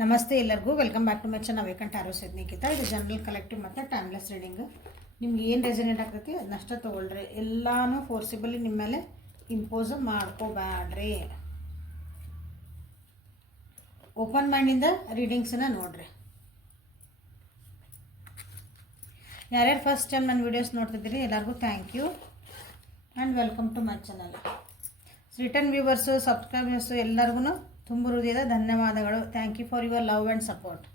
ನಮಸ್ತೆ ಎಲ್ಲರಿಗೂ. Welcome back to my channel ವೇಕಂಟ್ ಆರೋ ನಿಖಿತ ಇದು ಜನರಲ್ ಕಲೆಕ್ಟಿವ್ ಮತ್ತು ಟೈಮ್ಲೆಸ್ ರೀಡಿಂಗ್ ನಿಮ್ಗೆ ಏನು ರೆಸಿಡೆಂಟ್ ಆಗ್ತೈತಿ? ಅದನ್ನಷ್ಟ ತೊಗೊಳ್ರಿ. ಎಲ್ಲಾನು ಫೋರ್ಸಿಬಲಿ ನಿಮ್ಮ ಮೇಲೆ ಇಂಪೋಸ್ ಮಾಡ್ಕೋಬ್ಯಾಡ್ರಿ. ಓಪನ್ ಮೈಂಡಿಂದ ರೀಡಿಂಗ್ಸನ್ನ ನೋಡ್ರಿ. ಯಾರ್ಯಾರು ಫಸ್ಟ್ ಟೈಮ್ ನನ್ನ ವೀಡಿಯೋಸ್ ನೋಡ್ತಿದ್ದೀರಿ, ಎಲ್ಲರಿಗೂ thank you and welcome to my channel return viewers subscribers ಎಲ್ಲರಿಗೂ ತುಂಬ ಹೃದಯದ ಧನ್ಯವಾದಗಳು. Thank you for your love and support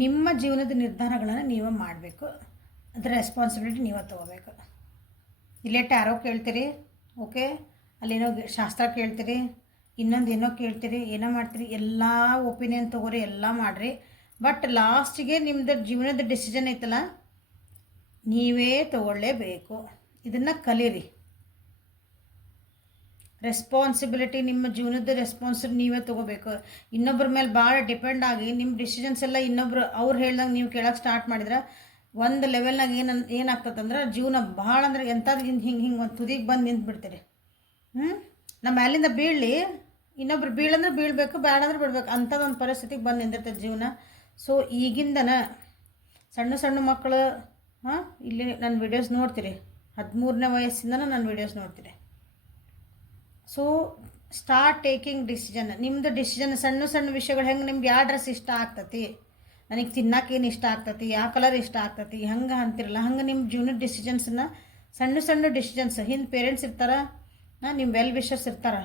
ನಿಮ್ಮ ಜೀವನದ ನಿರ್ಧಾರಗಳನ್ನು ನೀವೇ ಮಾಡಬೇಕು. ಅದರ ರೆಸ್ಪಾನ್ಸಿಬಿಲಿಟಿ ನೀವೇ ತೊಗೋಬೇಕು. ಇಲ್ಲೇ ಟ್ಯಾರೋ ಕೇಳ್ತೀರಿ ಓಕೆ ಅಲ್ಲೇನೋ ಶಾಸ್ತ್ರ ಕೇಳ್ತೀರಿ ಇನ್ನೊಂದು ಏನೋ ಕೇಳ್ತೀರಿ, ಏನೋ ಮಾಡ್ತೀರಿ, ಎಲ್ಲ ಒಪಿನಿಯನ್ ತೊಗೋರಿ, ಎಲ್ಲ ಮಾಡಿರಿ. ಬಟ್ ಲಾಸ್ಟಿಗೆ ನಿಮ್ಮದು ಜೀವನದ ಡಿಸಿಷನ್ ಐತಲ್ಲ? ನೀವೇ ತಗೊಳ್ಳೇಬೇಕು. ಇದನ್ನು ಕಲೀರಿ. ರೆಸ್ಪಾನ್ಸಿಬಿಲಿಟಿ ನಿಮ್ಮ ಜೀವನದ ರೆಸ್ಪಾನ್ಸ್ ನೀವೇ ತೊಗೋಬೇಕು. ಇನ್ನೊಬ್ಬರ ಮೇಲೆ ಭಾಳ ಡಿಪೆಂಡ್ ಆಗಿ ನಿಮ್ಮ ಡಿಸಿಷನ್ಸ್ ಎಲ್ಲ ಇನ್ನೊಬ್ರು ಅವ್ರು ಹೇಳ್ದಂಗೆ ನೀವು ಕೇಳೋಕೆ ಸ್ಟಾರ್ಟ್ ಮಾಡಿದ್ರೆ ಒಂದು ಲೆವೆಲ್ನಾಗ ಏನು ಏನಾಗ್ತದಂದ್ರೆ ಜೀವನ ಭಾಳ ಅಂದ್ರೆ ಎಂಥದ್ದು ಹಿಂಗೆ ಹಿಂಗೆ ಹಿಂಗೆ ಒಂದು ತುದಿಗೆ ಬಂದು ನಿಂತ್ಬಿಡ್ತೀರಿ. ಹ್ಞೂ ನಮ್ಮ ಮ್ಯಾಲಿಂದ ಬೀಳಲಿ, ಇನ್ನೊಬ್ರು ಬೀಳಂದ್ರೆ ಬೀಳಬೇಕು ಬೇಡ ಅಂದ್ರೆ ಬಿಡಬೇಕು ಅಂಥದ್ದೊಂದು ಪರಿಸ್ಥಿತಿಗೆ ಬಂದು ನಿಂತಿರ್ತದೆ ಜೀವನ. ಸೊ ಈಗಿಂದನ ಸಣ್ಣ ಸಣ್ಣ ಮಕ್ಕಳು, ಹಾಂ, ಇಲ್ಲಿ ನನ್ನ ವಿಡಿಯೋಸ್ ನೋಡ್ತೀರಿ. ಹದಿಮೂರನೇ ವಯಸ್ಸಿಂದನೂ ನನ್ನ ವಿಡಿಯೋಸ್ ನೋಡ್ತೀರಿ. ಸೊ ಸ್ಟಾರ್ಟ್ ಟೇಕಿಂಗ್ ಡಿಸಿಷನ್ ನಿಮ್ಮದು ಡಿಸಿಷನ್ ಸಣ್ಣ ಸಣ್ಣ ವಿಷಯಗಳು ಹೆಂಗೆ ನಿಮ್ಗೆ ಯಾವ ಡ್ರೆಸ್ ಇಷ್ಟ ಆಗ್ತತಿ? ನನಗೆ ತಿನ್ನಕ್ಕೇನು ಇಷ್ಟ ಆಗ್ತತಿ? ಯಾವ ಕಲರ್ ಇಷ್ಟ ಆಗ್ತತಿ? ಹಂಗೆ ಅಂತಿರಲ್ಲ. ಹಂಗೆ ನಿಮ್ಮ ಜೀವನದ ಡಿಸಿಷನ್ಸನ್ನ ಸಣ್ಣ ಸಣ್ಣ ಡಿಸಿಷನ್ಸ್ ಹಿಂದೆ ಪೇರೆಂಟ್ಸ್ ಇರ್ತಾರೆ ನಿಮ್ಮ ವೆಲ್ ವಿಷರ್ಸ್ ಇರ್ತಾರೆ.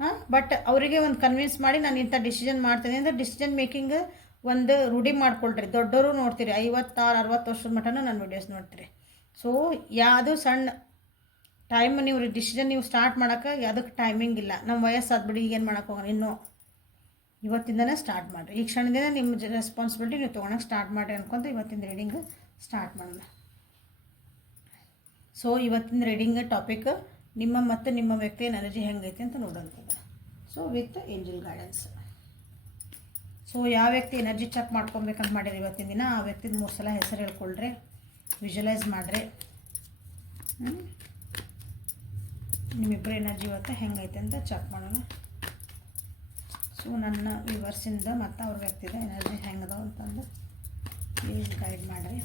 ಹಾಂ ಬಟ್ ಅವರಿಗೆ ಒಂದು ಕನ್ವಿನ್ಸ್ ಮಾಡಿ ನಾನು ಇಂಥ ಡಿಸಿಷನ್ ಮಾಡ್ತೀನಿ. ಅಂದರೆ ಡಿಸಿಷನ್ ಮೇಕಿಂಗ್ ಒಂದು ರೂಢಿ ಮಾಡ್ಕೊಳ್ರಿ. ದೊಡ್ಡವರು ನೋಡ್ತೀರಿ, ಐವತ್ತಾರು, ಅರವತ್ತು ವರ್ಷದ ಮಟನೂ ನಾನು ವಿಡಿಯೋಸ್ ನೋಡ್ತೀರಿ. ಸೊ ಯಾವುದು ಸಣ್ಣ ಟೈಮ್ ನೀವು ಡಿಸಿಷನ್ ನೀವು ಸ್ಟಾರ್ಟ್ ಮಾಡೋಕ್ಕೆ ಯಾವುದಕ್ಕೆ ಟೈಮಿಂಗ್ ಇಲ್ಲ. ನಮ್ಮ ವಯಸ್ಸಾದ ಬಿಡಿ, ಈಗೇನು ಮಾಡೋಕೆ ಹೋಗೋಣ, ಇನ್ನೂ ಇವತ್ತಿಂದನೇ ಸ್ಟಾರ್ಟ್ ಮಾಡಿರಿ. ಈ ಕ್ಷಣದಿಂದ ನಿಮ್ಮ ರೆಸ್ಪಾನ್ಸಿಬಿಲಿಟಿ ನೀವು ತೊಗೊಳಕ್ಕೆ ಸ್ಟಾರ್ಟ್ ಮಾಡಿರಿ ಅನ್ಕೊಂತ ಇವತ್ತಿನ ರೀಡಿಂಗ್ ಸ್ಟಾರ್ಟ್ ಮಾಡೋಣ. ಸೊ ಇವತ್ತಿನ ರೀಡಿಂಗ್ ಟಾಪಿಕ್ ನಿಮ್ಮ ಮತ್ತು ನಿಮ್ಮ ವ್ಯಕ್ತಿಯ ಎನರ್ಜಿ ಹೆಂಗೈತೆ ಅಂತ ನೋಡೋಣ so with angel guidance so ಯಾವ ವ್ಯಕ್ತಿ ಎನರ್ಜಿ ಚೆಕ್ ಮಾಡ್ಕೊಬೇಕಂತ ಮಾಡಿರಿ ಇವತ್ತಿನ ದಿನ, ಆ ವ್ಯಕ್ತಿದ ಮೂರು ಸಲ ಹೆಸರು ಹೇಳ್ಕೊಳ್ರಿ ವಿಜುವಲೈಸ್ ಮಾಡಿರಿ. ನಿಮ್ಮಿಬ್ಬರ ಎನರ್ಜಿ ಇವತ್ತು ಹೆಂಗೈತೆ ಅಂತ ಚೆಕ್ ಮಾಡೋಣ. ಸೊ ನನ್ನ ವಿವರ್ಸಿಂದ ಮತ್ತು ಅವ್ರ ವ್ಯಕ್ತಿದ ಎನರ್ಜಿ ಹೆಂಗದ ಅಂತಂದು ಪ್ಲೀಸ್ ಗೈಡ್ ಮಾಡಿರಿ.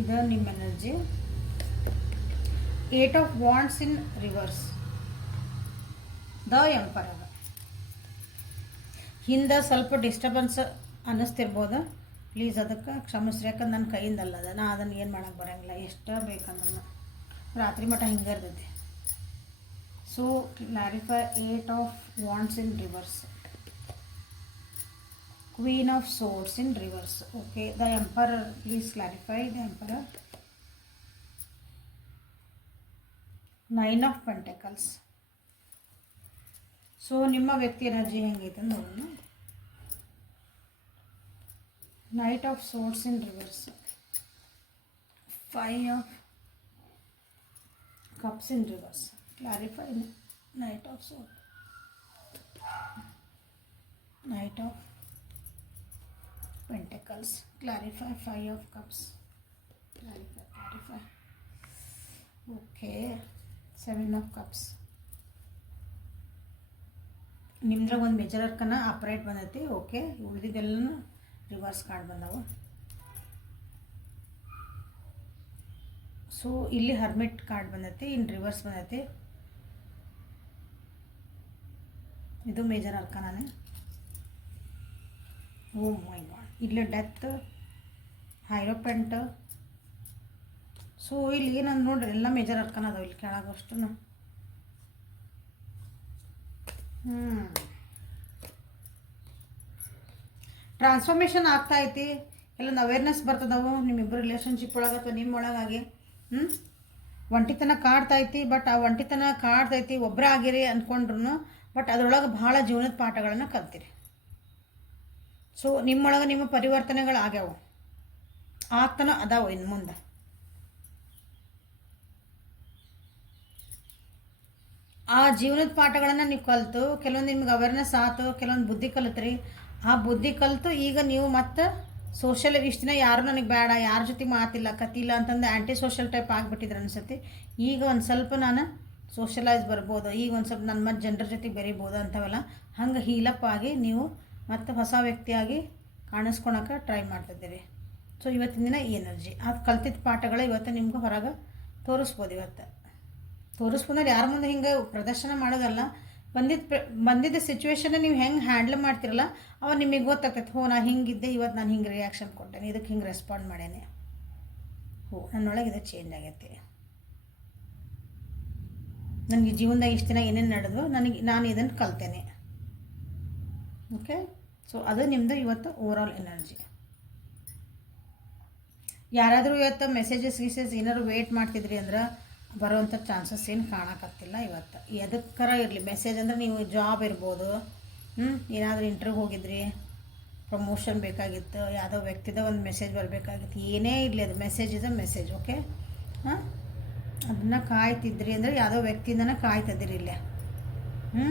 ಇದು ನಿಮ್ಮ energy. Eight of wands in reverse the emperor ಹಿಂದೆ ಸ್ವಲ್ಪ ಡಿಸ್ಟರ್ಬೆನ್ಸ್ ಅನ್ನಿಸ್ತಿರ್ಬೋದು. ಪ್ಲೀಸ್ ಅದಕ್ಕೆ ಕ್ಷಮಿಸ್ರಿ, ಯಾಕಂದ್ರೆ ನನ್ನ ಕೈಯಿಂದಲ್ಲ ಅದ. ನಾ ಅದನ್ನು ಏನು ಮಾಡೋಕ್ಕೆ ಬರೋಂಗಿಲ್ಲ. ಎಷ್ಟು ಬೇಕಂದ್ರೆ ರಾತ್ರಿ ಮಠ ಹಿಂಗೆ ಇರ್ತೈತಿ. So clarify eight of wands in reverse queen of swords in reverse okay the emperor please clarify the emperor nine of pentacles so ನಿಮ್ಮ ವ್ಯಕ್ತಿ ಎನರ್ಜಿ ಹೆಂಗೈತೆ ನೋಡೋಣ. Knight of swords in reverse five of cups in reverse clarify knight of swords knight of pentacles. Clarify five of cups. Clarify clarify. Okay, seven of cups. ನಿಮ್ದ್ರಾಗ ಒಂದು major arcana upright ಬಂದೈತಿ okay ಉಳಿದಿದ್ದೆಲ್ಲನೂ reverse card ಬಂದವು. So ಇಲ್ಲಿ hermit card ಬಂದೈತಿ, in reverse ಬಂದೈತಿ. ಇದು major ಅರ್ಕನಾನೆ ಓ ಮೈ ಗಾಡ್. ಇಲ್ಲಿ ಡೆತ್ ಹೈರೋಪೆಂಟ್ ಸೊ ಇಲ್ಲಿ ಏನಂದ್ರೆ ನೋಡ್ರಿ, ಎಲ್ಲ ಮೇಜರ್ ಅರ್ಕನ್ ಅದಾವ ಇಲ್ಲಿ ಕೆಳಗಷ್ಟು ಹ್ಞೂ ಟ್ರಾನ್ಸ್ಫಾರ್ಮೇಷನ್ ಆಗ್ತಾ ಐತಿ. ಎಲ್ಲೊಂದು ಅವೇರ್ನೆಸ್ ಬರ್ತದವು, ನಿಮ್ಮಿಬ್ಬರು ರಿಲೇಷನ್ಶಿಪ್ ಒಳಗೆ ಅಥವಾ ನಿಮ್ಮ ಒಳಗಾಗಿ. ಹ್ಞೂ ಒಂಟಿತನ ಕಾಡ್ತಾ ಐತಿ ಬಟ್ ಆ ಒಂಟಿತನ ಕಾಡ್ತೈತಿ ಒಬ್ಬರೇ ಆಗಿರಿ ಅಂದ್ಕೊಂಡ್ರು ಬಟ್ ಅದರೊಳಗೆ ಭಾಳ ಜೀವನದ ಪಾಠಗಳನ್ನು ಕಲ್ತೀರಿ. ಸೊ ನಿಮ್ಮೊಳಗೆ ನಿಮ್ಮ ಪರಿವರ್ತನೆಗಳು ಆಗ್ಯಾವು ಆಗ್ತಾನ ಅದಾವ ಇನ್ನು ಮುಂದೆ. ಆ ಜೀವನದ ಪಾಠಗಳನ್ನು ನೀವು ಕಲಿತು, ಕೆಲವೊಂದು ನಿಮ್ಗೆ ಅವೇರ್ನೆಸ್ ಆಯ್ತು ಕೆಲವೊಂದು ಬುದ್ಧಿ ಕಲಿತ್ರಿ. ಆ ಬುದ್ಧಿ ಕಲಿತು ಈಗ ನೀವು ಮತ್ತೆ ಸೋಷಲ್ ಇಷ್ಟು ದಿನ ಯಾರು ನನಗೆ ಬೇಡ ಯಾರ ಜೊತೆ ಮಾತಿಲ್ಲ ಕತಿಲ್ಲ ಅಂತಂದು ಆ್ಯಂಟಿ ಸೋಷಲ್ ಟೈಪ್ ಆಗಿಬಿಟ್ಟಿದ್ರು ಅನಿಸುತ್ತೆ. ಈಗ ಒಂದು ಸ್ವಲ್ಪ ನಾನು ಸೋಷಲೈಸ್ ಬರ್ಬೋದು, ಈಗ ಒಂದು ಸ್ವಲ್ಪ ನನ್ನ ಮತ್ತೆ ಜನರ ಜೊತೆ ಬೆರಿಬೋದು ಅಂಥವೆಲ್ಲ ಹಂಗೆ ಹೀಲಪ್ ಆಗಿ ನೀವು ಮತ್ತೆ ಹೊಸ ವ್ಯಕ್ತಿಯಾಗಿ ಕಾಣಿಸ್ಕೊಳಕ್ಕೆ ಟ್ರೈ ಮಾಡ್ತಿದ್ದೀರಿ. ಸೊ ಇವತ್ತಿನ ದಿನ ಈ ಎನರ್ಜಿ ಅದು ಕಲ್ತಿದ್ದ ಪಾಠಗಳ ಇವತ್ತು ನಿಮ್ಗೆ ಹೊರಗೆ ತೋರಿಸ್ಬೋದು ಇವತ್ತು. ತೋರಿಸ್ಕೊಂಡ್ರೆ ಯಾರ ಮುಂದೆ ಹಿಂಗೆ ಪ್ರದರ್ಶನ ಮಾಡೋದಲ್ಲ, ಬಂದಿದ್ದ ಪ್ರ, ಬಂದಿದ್ದ ಸಿಚುವೇಶನ್ನ ನೀವು ಹೆಂಗೆ ಹ್ಯಾಂಡಲ್ ಮಾಡ್ತಿರಲ್ಲ, ಅವ ನಿಮಗೆ ಗೊತ್ತಾಗ್ತೈತೆ, ಹೋ, ನಾ ಹಿಂಗಿದ್ದೆ, ಇವತ್ತು ನಾನು ಹಿಂಗೆ ರಿಯಾಕ್ಷನ್ ಕೊಟ್ಟೇನೆ ಇದಕ್ಕೆ ಹಿಂಗೆ ರೆಸ್ಪಾಂಡ್ ಮಾಡೇನೆ. ಹೋ ನನ್ನೊಳಗೆ ಇದು ಚೇಂಜ್ ಆಗೈತೆ. ನನಗೆ ಜೀವನದಾಗ ಇಷ್ಟು ದಿನ ಏನೇನು ನಡೆದು ನನಗೆ, ನಾನು ಇದನ್ನು ಕಲ್ತೇನೆ. ಓಕೆ ಸೊ ಅದು ನಿಮ್ಮದು ಇವತ್ತು ಓವರಾಲ್ ಎನರ್ಜಿ ಯಾರಾದರೂ ಇವತ್ತು ಮೆಸೇಜಸ್ ಗೀಸೇಜ್ ಏನಾದ್ರು ವೇಟ್ ಮಾಡ್ತಿದ್ರಿ ಅಂದ್ರೆ ಬರೋವಂಥ ಚಾನ್ಸಸ್ ಏನು ಕಾಣಕತ್ತಿಲ್ಲ ಇವತ್ತು. ಎದಕ್ಕರ ಇರಲಿ? ಮೆಸೇಜ್ ಅಂದರೆ ನೀವು ಜಾಬ್ ಇರ್ಬೋದು. ಹ್ಞೂ ಏನಾದರೂ ಇಂಟರ್ವ್ಯೂ ಹೋಗಿದ್ರಿ ಪ್ರಮೋಷನ್ ಬೇಕಾಗಿತ್ತು, ಯಾವುದೋ ವ್ಯಕ್ತಿದ ಒಂದು ಮೆಸೇಜ್ ಬರಬೇಕಾಗಿತ್ತು, ಏನೇ ಇರಲಿ ಅದು. ಮೆಸೇಜ್ ಇದೆ ಮೆಸೇಜ್ ಓಕೆ ಹಾಂ? ಅದನ್ನು ಕಾಯ್ತಿದ್ರಿ ಅಂದರೆ ಯಾವುದೋ ವ್ಯಕ್ತಿಯಿಂದನೇ ಕಾಯ್ತಿದ್ರಿ ಇಲ್ಲೇ. ಹ್ಞೂ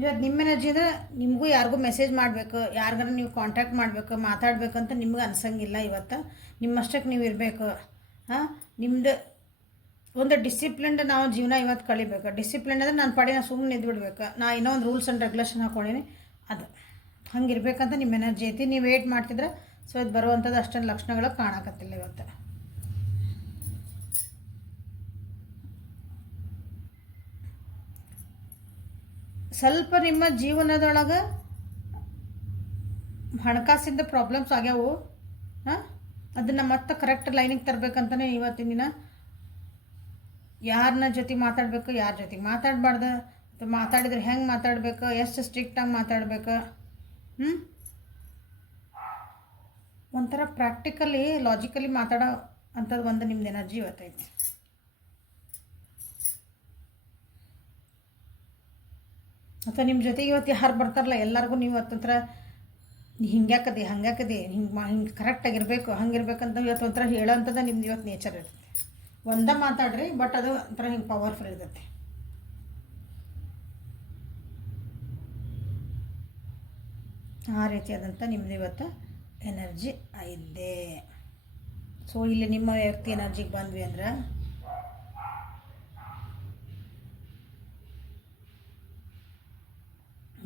ಇವತ್ತು ನಿಮ್ಮ ಎನರ್ಜಿ ಅಂದರೆ ನಿಮಗೂ ಯಾರಿಗೂ ಮೆಸೇಜ್ ಮಾಡಬೇಕು, ಯಾರಿಗಾರ ನೀವು ಕಾಂಟ್ಯಾಕ್ಟ್ ಮಾಡಬೇಕು ಮಾತಾಡಬೇಕಂತ ನಿಮ್ಗೆ ಅನ್ಸಂಗಿಲ್ಲ ಇವತ್ತು. ನಿಮ್ಮಷ್ಟಕ್ಕೆ ನೀವು ಇರಬೇಕು. ಹಾಂ? ನಿಮ್ಮದು ಒಂದು ಡಿಸಿಪ್ಲಿನ್ಡ್ ನಾವು ಜೀವನ ಇವತ್ತು ಕಳಿಬೇಕು. ಡಿಸಿಪ್ಲಿನ್ ಅಂದರೆ ನಾನು ಪಡೆ ಸುಮ್ಮನೆ ಇದ್ಬಿಡ್ಬೇಕು ನಾ ಇನ್ನೊಂದು ಒಂದು ರೂಲ್ಸ್ ಆ್ಯಂಡ್ ರೆಗ್ಯುಲೇಷನ್ ಹಾಕ್ಕೊಂಡಿನಿ ಅದು. ಹಂಗೆ ಇರಬೇಕಂತ ನಿಮ್ಮ ಎನರ್ಜಿ ಐತಿ. ನೀವು ವೇಟ್ ಮಾಡ್ತಿದ್ರೆ ಸೊ ಇದು ಬರುವಂಥದ್ದು ಅಷ್ಟೊಂದು ಲಕ್ಷಣಗಳು ಕಾಣಕತ್ತಿಲ್ಲ ಇವತ್ತು. ಸ್ವಲ್ಪ ನಿಮ್ಮ ಜೀವನದೊಳಗೆ ಹಣಕಾಸಿಂದ ಪ್ರಾಬ್ಲಮ್ಸ್ ಆಗ್ಯಾವು, ಹಾಂ? ಅದನ್ನು ಮತ್ತೆ ಕರೆಕ್ಟ್ ಲೈನಿಗೆ ತರಬೇಕಂತಲೇ ಇವತ್ತಿನ ದಿನ ಯಾರನ್ನ ಜೊತೆ ಮಾತಾಡಬೇಕು, ಯಾರ ಜೊತೆ ಮಾತಾಡಬಾರ್ದು? ಅಥವಾ ಮಾತಾಡಿದ್ರೆ ಹೆಂಗೆ ಮಾತಾಡಬೇಕು? ಎಷ್ಟು ಸ್ಟ್ರಿಕ್ಟಾಗಿ ಮಾತಾಡಬೇಕು? ಹ್ಞೂ ಒಂಥರ ಪ್ರಾಕ್ಟಿಕಲಿ ಲಾಜಿಕಲಿ ಮಾತಾಡೋ ಅಂಥದ್ದು ಒಂದು ನಿಮ್ದು ಎನರ್ಜಿ ಇವತ್ತೈತಿ. ಅಥವಾ ನಿಮ್ಮ ಜೊತೆಗೆ ಇವತ್ತು ಯಾರು ಬರ್ತಾರಲ್ಲ ಎಲ್ಲರಿಗೂ ನೀವು ಇವತ್ತೊಂಥರ ಹಿಂಗ್ಯಾಕದೆ, ಹಂಗ್ಯಾಕದೆ, ಹಿಂಗೆ ಮಾ ಹಿಂಗೆ ಕರೆಕ್ಟಾಗಿರಬೇಕು ಹಂಗಿರ್ಬೇಕಂತ ಇವತ್ತು ಒಂಥರ ಹೇಳೋಂಥದ್ದು ನಿಮ್ದು ಇವತ್ತು ನೇಚರ್ ಇರುತ್ತೆ. ಒಂದೇ ಮಾತಾಡ್ರಿ ಬಟ್ ಅದು ಒಂಥರ ಹಿಂಗೆ ಪವರ್ಫುಲ್ ಇರುತ್ತೆ. ಆ ರೀತಿಯಾದಂಥ ನಿಮ್ಮದು ಇವತ್ತು ಎನರ್ಜಿ ಐದೆ. ಸೊ ಇಲ್ಲಿ ನಿಮ್ಮ ವ್ಯಕ್ತಿ ಎನರ್ಜಿಗೆ ಬಂದ್ವಿ ಅಂದ್ರೆ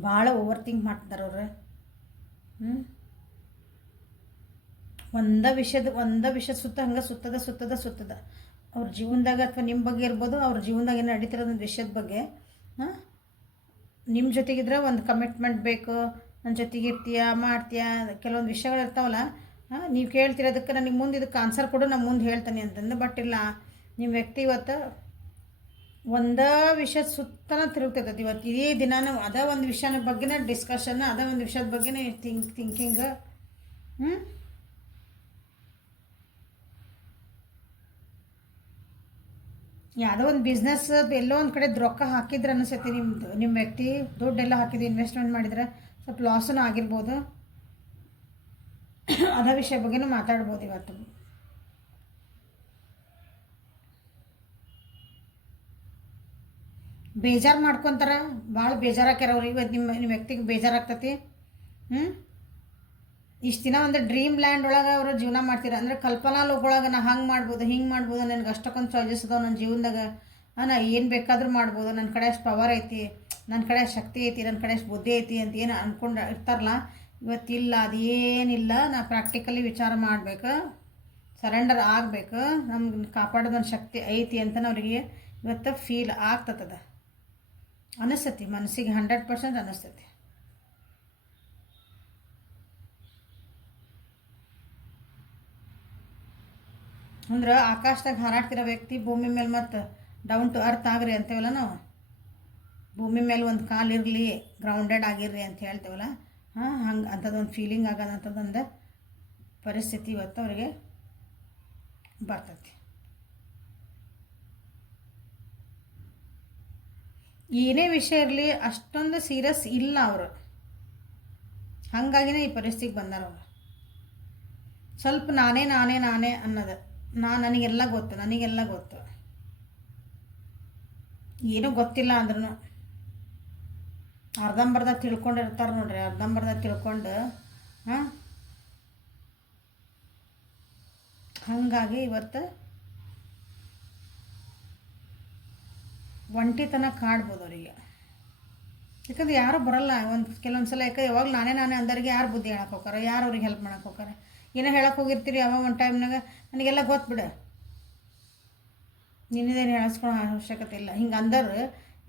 ಭಾಳ ಓವರ್ ಥಿಂಕ್ ಮಾಡ್ತಾರೆ ಅವ್ರು. ಹ್ಞೂ ಒಂದ ವಿಷಯದ ಒಂದ ವಿಷಯ ಸುತ್ತ ಹಂಗೆ ಸುತ್ತದ ಸುತ್ತದ ಸುತ್ತದ. ಅವ್ರ ಜೀವನದಾಗ ಅಥವಾ ನಿಮ್ಮ ಬಗ್ಗೆ ಇರ್ಬೋದು, ಅವ್ರ ಜೀವನದಾಗ ಏನು ನಡೀತಿರೋ ಒಂದು ವಿಷಯದ ಬಗ್ಗೆ, ಹಾಂ? ನಿಮ್ಮ ಜೊತೆಗಿದ್ರೆ ಒಂದು ಕಮಿಟ್ಮೆಂಟ್ ಬೇಕು ನನ್ನ ಜೊತೆಗೆ ಇರ್ತೀಯ, ಮಾಡ್ತೀಯ, ಕೆಲವೊಂದು ವಿಷಯಗಳು ಇರ್ತಾವಲ್ಲ, ಹಾಂ? ನೀವು ಕೇಳ್ತಿರೋದಕ್ಕೆ ನನಗೆ ಮುಂದೆ ಇದಕ್ಕೆ ಆನ್ಸರ್ ಕೊಡು ನಾನು ಮುಂದೆ ಹೇಳ್ತೇನೆ ಅಂತಂದು. ಬಟ್ ಇಲ್ಲ ನಿಮ್ಮ ವ್ಯಕ್ತಿ ಇವತ್ತು ಒಂದೇ ವಿಷಯ ಸುತ್ತನ ತಿರುಗ್ತೈತೆ ಇವತ್ತು ಇಡೀ ದಿನಾನು ಅದೇ ಒಂದು ವಿಷಯನ ಬಗ್ಗೆನೇ ಡಿಸ್ಕಷನ್ ಅದೇ ಒಂದು ವಿಷಯದ ಬಗ್ಗೆನೇ ಥಿಂಕ್ ಥಿಂಕಿಂಗ್ ಹ್ಞೂ ಯಾವುದೋ ಒಂದು ಬಿಸ್ನೆಸ್ ಎಲ್ಲೋ ಒಂದು ಕಡೆ ರೊಕ್ಕ ಹಾಕಿದ್ರೆ ಅನಿಸುತ್ತೆ ನಿಮ್ಮದು ನಿಮ್ಮ ವ್ಯಕ್ತಿ. ದುಡ್ಡೆಲ್ಲ ಹಾಕಿದ್ದು ಇನ್ವೆಸ್ಟ್ಮೆಂಟ್ ಮಾಡಿದರೆ ಸ್ವಲ್ಪ ಲಾಸೂ ಆಗಿರ್ಬೋದು. ಅದೇ ವಿಷಯ ಬಗ್ಗೆನೂ ಮಾತಾಡ್ಬೋದು ಇವತ್ತು. ಬೇಜಾರು ಮಾಡ್ಕೊತಾರ? ಭಾಳ ಬೇಜಾರಾಕ್ಯಾರ ಅವ್ರು. ಇವತ್ತು ನಿಮ್ಮ ನಿಮ್ಮ ವ್ಯಕ್ತಿಗೆ ಬೇಜಾರಾಗ್ತತಿ ಹ್ಞೂ ಇಷ್ಟು ದಿನ ಒಂದು ಡ್ರೀಮ್ ಲ್ಯಾಂಡ್ ಒಳಗೆ ಅವರು ಜೀವನ ಮಾಡ್ತೀರ. ಅಂದರೆ ಕಲ್ಪನಾ ಲೋಕದೊಳಗೆ ನಾ ಹಂಗೆ ಮಾಡ್ಬೋದು, ಹಿಂಗೆ ಮಾಡ್ಬೋದು, ನನಗೆ ಅಷ್ಟಕ್ಕೊಂದು ಚಾಯ್ಸಸ್ ಅದಾವೆ ನನ್ನ ಜೀವನದಾಗ. ನಾ ಏನು ಬೇಕಾದರೂ ಮಾಡ್ಬೋದು. ನನ್ನ ಕಡೆ ಅಷ್ಟು ಪವರ್ ಐತಿ ನನ್ನ ಕಡೆ ಶಕ್ತಿ ಐತಿ ನನ್ನ ಕಡೆ ಅಷ್ಟು ಬುದ್ಧಿ ಐತಿ ಅಂತ ಏನು ಅಂದ್ಕೊಂಡು ಇರ್ತಾರಲ್ಲ, ಇವತ್ತಿಲ್ಲ, ಅದೇನಿಲ್ಲ. ನಾ ಪ್ರಾಕ್ಟಿಕಲಿ ವಿಚಾರ ಮಾಡಬೇಕು ಸರೆಂಡರ್ ಆಗಬೇಕು. ನಮ್ಗೆ ಕಾಪಾಡೋದೊಂದು ಶಕ್ತಿ ಐತಿ ಅಂತ ಅವರಿಗೆ ಇವತ್ತು ಫೀಲ್ ಆಗ್ತದ ಅನಿಸ್ತತಿ, ಮನಸ್ಸಿಗೆ ಹಂಡ್ರೆಡ್ ಪರ್ಸೆಂಟ್ ಅನಿಸ್ತತಿ. ಅಂದ್ರೆ ಆಕಾಶದಾಗ ಹಾರಾಡ್ತಿರೋ ವ್ಯಕ್ತಿ ಭೂಮಿ ಮೇಲೆ ಮತ್ತು ಡೌನ್ ಟು ಅರ್ತ್ ಆಗ್ರಿ ಅಂತೇವಲ್ಲ ನಾವು? ಭೂಮಿ ಮೇಲೆ ಒಂದು ಕಾಲು ಇರಲಿ ಗ್ರೌಂಡೆಡ್ ಆಗಿರ್ರಿ ಅಂತ ಹೇಳ್ತೇವಲ್ಲ? ಹಾಂ, ಹಂಗೆ ಅಂಥದ್ದೊಂದು ಫೀಲಿಂಗ್ ಆಗೋದಂಥದ್ದೊಂದು ಪರಿಸ್ಥಿತಿ ಇವತ್ತು ಅವರಿಗೆ ಬರ್ತೈತಿ. ಏನೇ ವಿಷಯ ಇರಲಿ, ಅಷ್ಟೊಂದು ಸೀರಿಯಸ್ ಇಲ್ಲ ಅವರು. ಹಾಗಾಗಿನೇ ಈ ಪರಿಸ್ಥಿತಿಗೆ ಬಂದಾರ ಅವರು. ಸ್ವಲ್ಪ ನಾನೇ ನಾನೇ ನಾನೇ ಅನ್ನೋದು. ನಾ, ನನಗೆಲ್ಲ ಗೊತ್ತು ನನಗೆಲ್ಲ ಗೊತ್ತು. ಏನೂ ಗೊತ್ತಿಲ್ಲ ಅಂದ್ರೂ ಅರ್ಧಂಬರ್ಧ ತಿಳ್ಕೊಂಡಿರ್ತಾರೆ ನೋಡ್ರಿ, ಅರ್ಧಂಬರ್ಧ ತಿಳ್ಕೊಂಡು, ಹಾಂ? ಹಾಗಾಗಿ ಇವತ್ತು ಒಂಟಿತನ ಕಾಡ್ಬೋದು ಅವರಿಗೆ. ಯಾಕಂದ್ರೆ ಯಾರೂ ಬರಲ್ಲ, ಒಂದು ಕೆಲವೊಂದು ಸಲ ಯಾಕೆ ಯಾವಾಗ ನಾನೇ ನಾನೇ ಅಂದರಿಗೆ ಯಾರು ಬುದ್ಧಿ ಹೇಳಕ್ಕೆ ಹೋಗಾರ ಯಾರು ಅವ್ರಿಗೆ ಹೆಲ್ಪ್ ಮಾಡಕ್ಕೆ ಹೋಗಾರ ಏನೋ ಹೇಳಕ್ಕೆ ಹೋಗಿರ್ತೀರಿ ಯಾವಾಗ ಒಂದು ಟೈಮ್ನಾಗ ನನಗೆಲ್ಲ ಗೊತ್ತು ನಿನ್ನದೇನು ಹೇಳಿಸ್ಕೊಳೋ ಅವಶ್ಯಕತೆ ಇಲ್ಲ. ಹಿಂಗೆ ಅಂದರು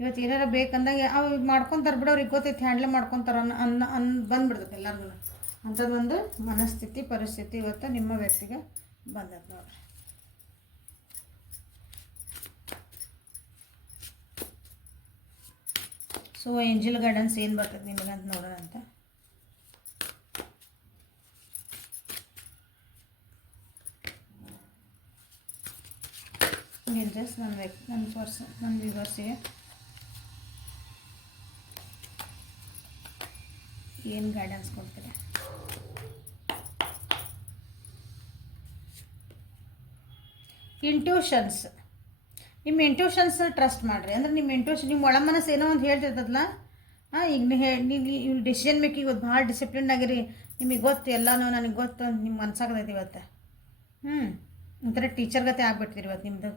ಇವತ್ತು ಏನಾರ ಬೇಕಂದಾಗ ಅವು ಮಾಡ್ಕೊತಾರೆ ಬಿಡು, ಅವ್ರಿಗೆ ಗೊತ್ತೈತಿ ಹ್ಯಾಂಡ್ಲೆ ಮಾಡ್ಕೊತಾರೆ ಅನ್ನ ಅನ್ನ ಅನ್ ಬಂದ್ಬಿಡ್ತೈತೆ ಎಲ್ಲರಿಗೂ ಅಂಥದ್ದೊಂದು ಮನಸ್ಥಿತಿ, ಪರಿಸ್ಥಿತಿ ಇವತ್ತು ನಿಮ್ಮ ವ್ಯಕ್ತಿಗೆ ಬಂದೈತೆ ನೋಡ್ರಿ. ಸೊ ಏಂಜಲ್ ಗಾರ್ಡನ್ಸ್ ಏನು ಬರ್ತದೆ ನಿಮಗೆ ಅಂತ ನೋಡೋಣ ಅಂತ. ನನ್ನ ವ್ಯಕ್ ನನ್ನ ಪರ್ಸ್ ನನ್ನ ವಿವರ್ಸಿಗೆ ಏನು ಗೈಡೆನ್ಸ್ ಕೊಡ್ತೀರಾ? ಇಂಟ್ಯೂಷನ್ಸ್ ನಿಮ್ಮ ಇಂಟ್ಯೂಷನ್ಸ್ನ ಟ್ರಸ್ಟ್ ಮಾಡಿರಿ. ಅಂದ್ರೆ ನಿಮ್ಮ ಇಂಟ್ಯೂಷನ್ ನಿಮ್ಮ ಒಳ ಮನಸ್ಸು ಏನೋ ಒಂದು ಹೇಳ್ತಿರ್ತದಲ್ಲ ಹಾಂ, ಈಗ ನೀವು ಹೇ ನೀವು ಡಿಸಿಷನ್ ಮೇಕಿಂಗ್ ಇವತ್ತು ಭಾಳ ಡಿಸಿಪ್ಲಿನ್ ಆಗಿರಿ. ನಿಮಗೆ ಗೊತ್ತು, ಎಲ್ಲನೂ ನನಗೆ ಗೊತ್ತು ನಿಮ್ಗೆ ಮನ್ಸಾಗತೈತಿ ಇವತ್ತು. ಹ್ಞೂ ಒಂಥರ ಟೀಚರ್ ಗತೆ ಆಗ್ಬಿಡ್ತೀರಿ ಇವತ್ತು ನಿಮ್ಮದು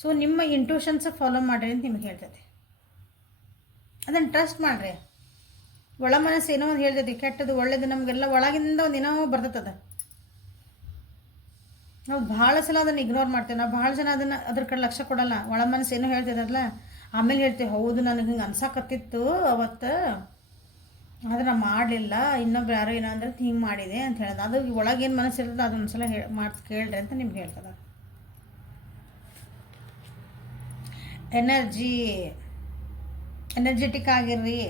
ಸೊ ನಿಮ್ಮ ಇಂಟ್ಯೂಷನ್ಸ ಫಾಲೋ ಮಾಡಿರಿ ಅಂತ ನಿಮ್ಗೆ ಹೇಳ್ತೈತಿ. ಅದನ್ನು ಟ್ರಸ್ಟ್ ಮಾಡಿರಿ. ಒಳ ಮನಸ್ಸು ಏನೋ ಒಂದು ಹೇಳ್ತೈತಿ, ಕೆಟ್ಟದ್ದು, ಒಳ್ಳೇದು, ನಮಗೆಲ್ಲ ಒಳಗಿಂದ ಒಂದು ಏನೋ ಬರ್ತೈತದ. ನಾವು ಭಾಳ ಸಲ ಅದನ್ನು ಇಗ್ನೋರ್ ಮಾಡ್ತೇವೆ. ನಾವು ಭಾಳ ಜನ ಅದನ್ನು ಅದ್ರ ಕಡೆ ಲಕ್ಷ ಕೊಡಲ್ಲ. ಒಳ ಮನಸ್ಸು ಏನೋ ಹೇಳ್ತಿದಾರಲ್ಲ, ಆಮೇಲೆ ಹೇಳ್ತೇವೆ, ಹೌದು ನನಗೆ ಹಿಂಗೆ ಅನ್ಸಾಕತ್ತಿತ್ತು ಅವತ್ತು. ಆದರೆ ನಾನು ಮಾಡಲಿಲ್ಲ. ಇನ್ನೊಬ್ರು ಯಾರೋ ಏನೋ ಅಂದ್ರೆ ಹಿಂಗೆ ಮಾಡಿದೆ ಅಂತ ಹೇಳಿದ. ಅದು ಒಳಗೇನು ಮನಸ್ಸು ಇರ್ತದೆ ಅದೊಂದು ಸಲ ಹೇಳಿ ಮಾತು ಕೇಳ್ರಿ ಅಂತ ನಿಮ್ಗೆ ಹೇಳ್ತದ. ಎನರ್ಜಿ ಎನರ್ಜೆಟಿಕ್ ಆಗಿರ್ರಿ.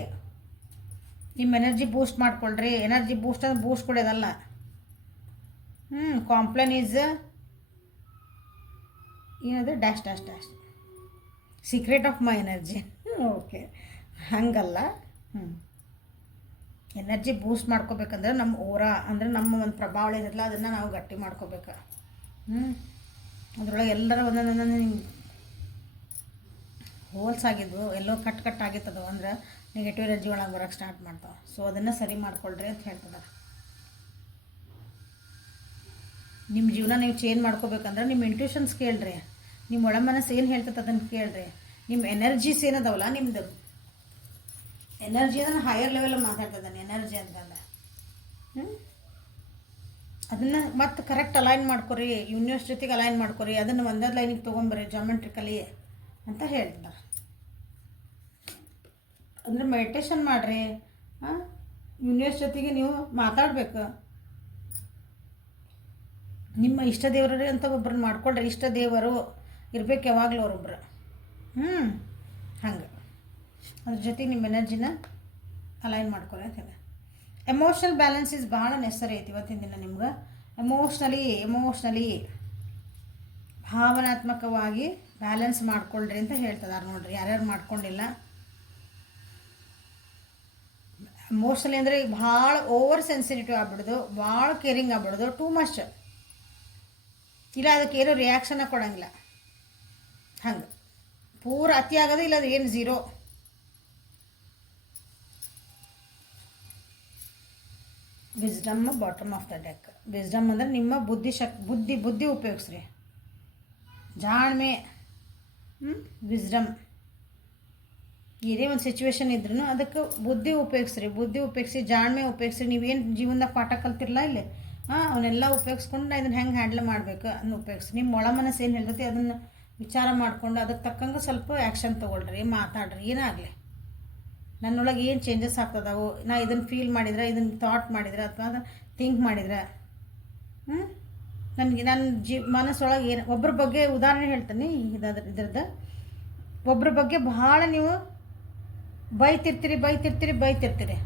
ನಿಮ್ಮ ಎನರ್ಜಿ ಬೂಸ್ಟ್ ಮಾಡ್ಕೊಳ್ರಿ. ಎನರ್ಜಿ ಬೂಸ್ಟ್ ಅಂದ್ರೆ ಬೂಸ್ಟ್ ಕೊಡೋದಲ್ಲ. ಹ್ಞೂ ಕಾಂಪ್ಲೇನ್ ಈಸ್ ಏನದು? Dash dash dash secret of my energy okay ಹಂಗಲ್ಲ. ಹ್ಞೂ ಎನರ್ಜಿ ಬೂಸ್ಟ್ ಮಾಡ್ಕೋಬೇಕಂದ್ರೆ ನಮ್ಮ ಓರಾ, ಅಂದರೆ ನಮ್ಮ ಒಂದು ಪ್ರಭಾವ ಇರಲ್ಲ ಅದನ್ನು ನಾವು ಗಟ್ಟಿ ಮಾಡ್ಕೋಬೇಕು. ಹ್ಞೂ ಅದರೊಳಗೆ ಎಲ್ಲರ ಒಂದೊಂದೊಂದೊಂದು ಹಿಂಗೆ ಹೋಲ್ಸ್ ಆಗಿದ್ವು, ಎಲ್ಲೋ ಕಟ್ ಕಟ್ ಆಗಿತ್ತದು, ಅಂದ್ರೆ ನೆಗೆಟಿವ್ ಎನರ್ಜಿ ಒಳಗೆ ಬರೋಕ್ಕೆ ಸ್ಟಾರ್ಟ್ ಮಾಡ್ತಾವೆ. ಸೊ ಅದನ್ನು ಸರಿ ಮಾಡ್ಕೊಳ್ರಿ ಅಂತ ಹೇಳ್ತದೆ. ನಿಮ್ಮ ಜೀವನ ನೀವು ಚೇಂಜ್ ಮಾಡ್ಕೋಬೇಕಂದ್ರೆ ನಿಮ್ಮ ಇಂಟ್ಯೂಷನ್ಸ್ ಕೇಳ್ರಿ. ನಿಮ್ಮ ಒಳ ಏನು ಹೇಳ್ತದೆ ಅದನ್ನು ಕೇಳ್ರಿ. ನಿಮ್ಮ ಎನರ್ಜೀಸ್ ಏನದವಲ್ಲ ನಿಮ್ಮದು ಎನರ್ಜಿ ಅಂದ್ರೆ ಹೈಯರ್ ಲೆವೆಲ್ ಮಾತಾಡ್ತದಾನೆ ಎನರ್ಜಿ ಅಂತಂದ್ರೆ. ಹ್ಞೂ ಅದನ್ನು ಮತ್ತೆ ಕರೆಕ್ಟ್ ಅಲೈನ್ ಮಾಡ್ಕೊರಿ ಯೂನಿವರ್ಸ್ ಜೊತೆಗೆ ಅಲೈನ್ ಮಾಡ್ಕೊರಿ, ಅದನ್ನು ಒಂದೇ ಲೈನಿಗೆ ತೊಗೊಂಬರ್ರಿ ಜಾಮೆಟ್ರಿಕಲಿ ಅಂತ ಹೇಳ್ತಾರೆ ಅಂದರೆ ಮೆಡಿಟೇಷನ್ ಮಾಡಿರಿ. ಯೂನಿವರ್ಸ್ ಜೊತೆಗೆ ನೀವು ಮಾತಾಡಬೇಕು. ನಿಮ್ಮ ಇಷ್ಟ ದೇವರೇ ಅಂತ ಒಬ್ಬರನ್ನ ಮಾಡ್ಕೊಳ್ರಿ ಇಷ್ಟ ದೇವರು ಇರ್ಬೇಕು ಯಾವಾಗಲೂ ಅವರೊಬ್ರು. ಹ್ಞೂ ಹಂಗೆ. ಅದ್ರ ಜೊತೆಗೆ ನಿಮ್ಮ ಎನರ್ಜಿನ ಅಲೈನ್ ಮಾಡ್ಕೊಳ್ಳಿ ಅಂತ ಎಮೋಷ್ನಲ್ ಬ್ಯಾಲೆನ್ಸ್ ಇಸ್ ಭಾಳ ನೆಸರಿ ಐತಿ ಇವತ್ತಿನ ದಿನ ನಿಮ್ಗೆ. ಎಮೋಷ್ನಲಿ ಎಮೋಷ್ನಲಿ ಭಾವನಾತ್ಮಕವಾಗಿ ಬ್ಯಾಲೆನ್ಸ್ ಮಾಡ್ಕೊಳ್ರಿ ಅಂತ ಹೇಳ್ತದಾರೆ ನೋಡ್ರಿ. ಯಾರ್ಯಾರು ಮಾಡ್ಕೊಂಡಿಲ್ಲ. ಎಮೋಷ್ನಲಿ ಅಂದರೆ ಭಾಳ ಓವರ್ ಸೆನ್ಸಿಟಿವ್ ಆಗ್ಬಿಡೋದು ಭಾಳ ಕೇರಿಂಗ್ ಆಗ್ಬಿಡೋದು ಟೂ ಮಚ್ ಇಲ್ಲ, ಅದಕ್ಕೆ ಏನೂ ರಿಯಾಕ್ಷನ ಕೊಡಂಗಿಲ್ಲ. ಹಂಗೆ. ಪೂರ ಅತಿ ಆಗೋದು ಇಲ್ಲ, ಅದು ಏನು zero wisdom bottom of the deck wisdom ಅಂದರೆ ನಿಮ್ಮ ಬುದ್ಧಿ ಶಕ್ ಬುದ್ಧಿ ಬುದ್ಧಿ ಉಪಯೋಗಿಸ್ರಿ. ಜಾಣ್ಮೆ. ವಿಸ್ಡಮ್ ಏನೇ ಒಂದು ಸಿಚುವೇಶನ್ ಇದ್ರೂ ಅದಕ್ಕೆ ಬುದ್ಧಿ ಉಪಯೋಗಿಸ್ರಿ. ಬುದ್ಧಿ ಉಪಯೋಗಿಸಿ, ಜಾಣ್ಮೆ ಉಪಯೋಗಿಸ್ರಿ. ನೀವೇನು ಜೀವನದಾಗ ಪಾಠ ಕಲ್ತಿರಲ್ಲ ಇಲ್ಲಿ? ಹಾಂ ಅವನ್ನೆಲ್ಲ ಉಪಯೋಗಿಸ್ಕೊಂಡು ನಾ ಇದನ್ನು ಹೆಂಗೆ ಹ್ಯಾಂಡಲ್ ಮಾಡಬೇಕು ಅದನ್ನು ಉಪಯೋಗಿಸಿ. ನಿಮ್ಮ ಒಳ ಮನಸ್ಸು ಏನು ಹೇಳ್ತೈತಿ ಅದನ್ನು ವಿಚಾರ ಮಾಡಿಕೊಂಡು ಅದಕ್ಕೆ ತಕ್ಕಂಗೆ ಸ್ವಲ್ಪ ಆ್ಯಕ್ಷನ್ ತೊಗೊಳ್ರಿ, ಮಾತಾಡ್ರಿ, ಏನಾಗಲಿ. ನನ್ನೊಳಗೆ ಏನು ಚೇಂಜಸ್ ಆಗ್ತದವು? ನಾ ಇದನ್ನು ಫೀಲ್ ಮಾಡಿದ್ರೆ ಇದನ್ನು ಥಾಟ್ ಮಾಡಿದ್ರೆ ಅಥವಾ ಥಿಂಕ್ ಮಾಡಿದ್ರೆ? ನನಗೆ ನನ್ನ ಜೀ, ಮನಸ್ಸೊಳಗೆ ಏನು ಒಬ್ಬರ ಬಗ್ಗೆ ಉದಾಹರಣೆ ಹೇಳ್ತೀನಿ ಇದಾದ್ರೆ ಇದ್ರದ್ದು. ಒಬ್ಬರ ಬಗ್ಗೆ ಭಾಳ ನೀವು ಬೈತಿರ್ತೀರಿ ಬೈತಿರ್ತೀರಿ ಬೈತಿರ್ತೀರಿ.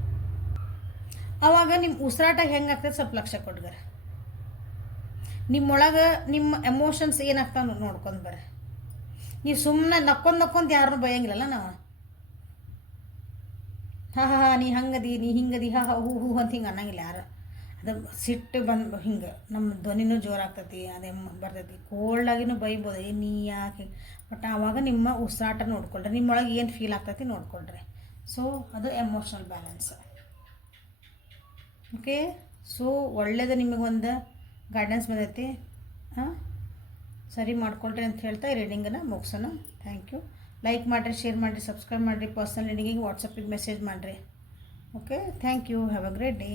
ಆವಾಗ ನಿಮ್ಮ ಉಸಿರಾಟ ಹೆಂಗೆ ಆಗ್ತದೆ ಸ್ವಲ್ಪ ಲಕ್ಷ ಕೊಡ್ಗರ ನಿಮ್ಮೊಳಗೆ ನಿಮ್ಮ ಎಮೋಷನ್ಸ್ ಏನಾಗ್ತಾವ ನೋಡ್ಕೊಂಡು ಬರ್ರಿ. ನೀವು ಸುಮ್ಮನೆ ನಕ್ಕೊಂಡು ನಕ್ಕೊಂಡು ಯಾರನ್ನೂ ಬೈಯಂಗಿಲ್ಲಲ್ಲ ನಾವು? ಹಾ ಹಾ ಹಾ, ನೀ ಹಂಗದಿ, ನೀ ಹಿಂಗದಿ, ಹಾ ಹಾ, ಹೂ ಹೂ ಅಂತ ಹಿಂಗೆ ಅನ್ನಂಗಿಲ್ಲ ಯಾರು. ಅದು ಸಿಟ್ಟು ಬಂದು ಹಿಂಗೆ ನಮ್ಮ ಧ್ವನಿನೂ ಜೋರಾಗ್ತೈತಿ ಅದೇ ಬರ್ತೈತಿ. ಕೋಲ್ಡಾಗಿನೂ ಬೈಬೋದು, ಏ, ನೀ ಯಾಕೆ? ಬಟ್ ಆವಾಗ ನಿಮ್ಮ ಉಸಿರಾಟ ನೋಡ್ಕೊಳ್ರಿ, ನಿಮ್ಮೊಳಗೆ ಏನು ಫೀಲ್ ಆಗ್ತೈತಿ ನೋಡ್ಕೊಳ್ರಿ. ಸೊ ಅದು ಎಮೋಷ್ನಲ್ ಬ್ಯಾಲೆನ್ಸ್ ಓಕೆ ಸೊ ಒಳ್ಳೇದು ನಿಮಗೊಂದು ಗೈಡೆನ್ಸ್ ಬಂದೈತಿ ಹಾಂ? ಸರಿ ಮಾಡ್ಕೊಳ್ರಿ ಅಂತ ಹೇಳ್ತಾ ರೀಡಿಂಗನ್ನು ಮುಗಿಸೋಣ. ಥ್ಯಾಂಕ್ ಯು ಲೈಕ್ ಮಾಡಿರಿ ಶೇರ್ ಮಾಡಿರಿ ಸಬ್ಸ್ಕ್ರೈಬ್ ಮಾಡಿರಿ ಪರ್ಸ್ನಲ್ ರೀಡಿಂಗಿಗೆ ವಾಟ್ಸಪ್ಪಿಗೆ ಮೆಸೇಜ್ ಮಾಡಿರಿ. Okay thank you have a great day